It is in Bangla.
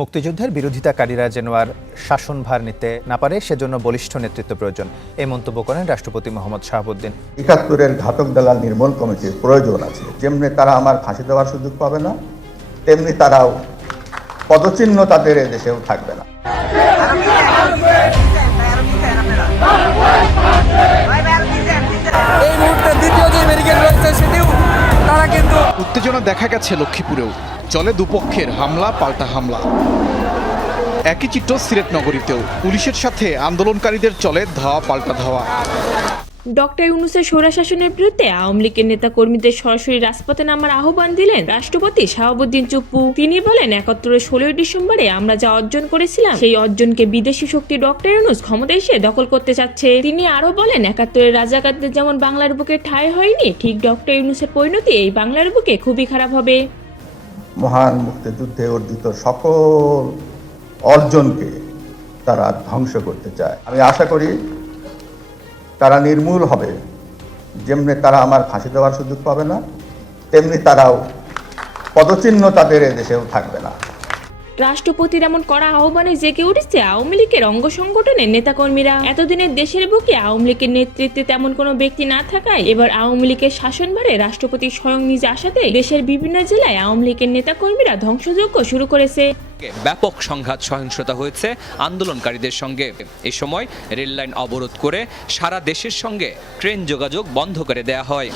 মুক্তিযুদ্ধের বিরোধিতাকারীরা যেন আর শাসনভার নিতে না পারে সেজন্য বলিষ্ঠ নেতৃত্ব প্রয়োজন। এই মন্তব্য করেন রাষ্ট্রপতি মোহাম্মদ শাহাবুদ্দিন। একাত্তরের ঘাতক দালাল নির্মূল কমিটির প্রয়োজন আছে। যেমনি তারা আমার ফাঁসি দেওয়ার সুযোগ পাবে না তেমনি তারাও পদচিহ্ন তাদের দেশেও থাকবে না। এই মুহূর্তে দ্বিতীয় যে ব্যারিকেড রয়েছে সেটিও তারা কিন্তু উত্তেজনা দেখা গেছে লক্ষ্মীপুরেও। চলে দুপক্ষের হামলা, পাল্টা হামলা। একই চিত্র সিলেট নগরীতেও পুলিশের সাথে আন্দোলনকারীদের চলে ধাওয়া, পাল্টা ধাওয়া। ডক্টর ইউনুসের স্বৈরশাসনের বিরুদ্ধে আওয়ামী লীগের নেতা কর্মীদের সরাসরি রাজপথে নামার আহ্বান দিলেন রাষ্ট্রপতি শাহাবুদ্দিন চুপ্পু। তিনি বলেন একাত্তরের ষোলোই ডিসেম্বরে আমরা যা অর্জন করেছিলাম, সেই অর্জনকে বিদেশি শক্তি ডক্টর ইউনুস ক্ষমতায় এসে দখল করতে চাচ্ছে। তিনি আরও বলেন একাত্তরের রাজাকারদের যেমন বাংলার বুকে ঠাঁই হয়নি, ঠিক ডক্টর ইউনুসের পরিণতি এই বাংলার বুকে খুবই খারাপ হবে। মহান মুক্তিযুদ্ধে অর্জিত সকল অর্জনকে তারা ধ্বংস করতে চায়। আমি আশা করি তারা নির্মূল হবে। যেমনি তারা আমার ফাঁসি দেওয়ার সুযোগ পাবে না, তেমনি তারাও পদচিহ্ন তাদের এদেশেও থাকবে না। রাষ্ট্রপতির এমন করা আহ্বানে জেগে উঠেছে আওয়ামী লীগের অঙ্গ সংগঠনের নেতাকর্মীরা। এতদিনের দেশের বুকে আওয়ামী লীগের নেতৃত্বে তেমন কোনো ব্যক্তি না থাকায় এবার আওয়ামী লীগের শাসনভারে রাষ্ট্রপতি স্বয়ং নিজে আসাতে দেশের বিভিন্ন জেলায় আওয়ামী লীগের নেতাকর্মীরা ধ্বংসযজ্ঞ শুরু করেছে। ব্যাপক সংঘাত সহিংসতা হয়েছে আন্দোলনকারীদের সঙ্গে। এ সময় রেললাইন অবরোধ করে সারা দেশের সঙ্গে ট্রেন যোগাযোগ বন্ধ করে দেয়া হয়।